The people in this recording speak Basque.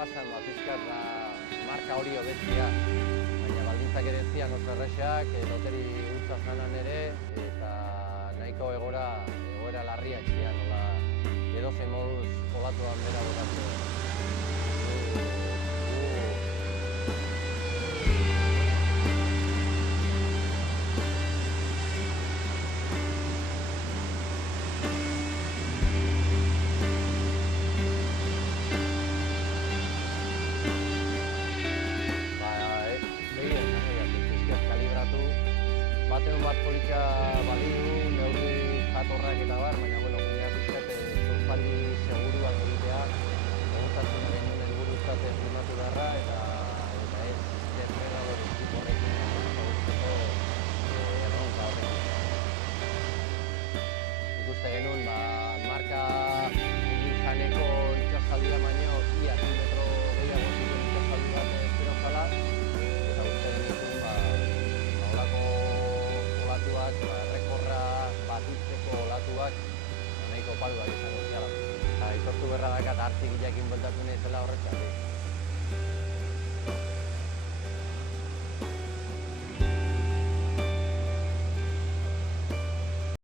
bazen, pizkat, marka hori hobetzea. Baina baldintzak ere zian oso errexak, loteri hutsa zanan ere, eta nahiko egoera larriak zian, nola edozein moduz olatuan bera botatzen. Baten bat politxa balidu, neurri jatorrak eta bar, baina gurea pixkat surfaldi seguruak egitea, egotatzen genuen helburutzat filmatu beharra eta ez entrenador ekip horrekin ezagutzeko erronka horrekin. Ikuste genuen, marka janeko itxasaldia baino ia kilometro gehiago zituen itxasaldi bat espero zala, eta uste genuen olatuak, errekorra batitzeko olatuak nahiko paluak izango ziala. Aitortu berra dakat artzigilekin bueltatu nahi zela horretzak.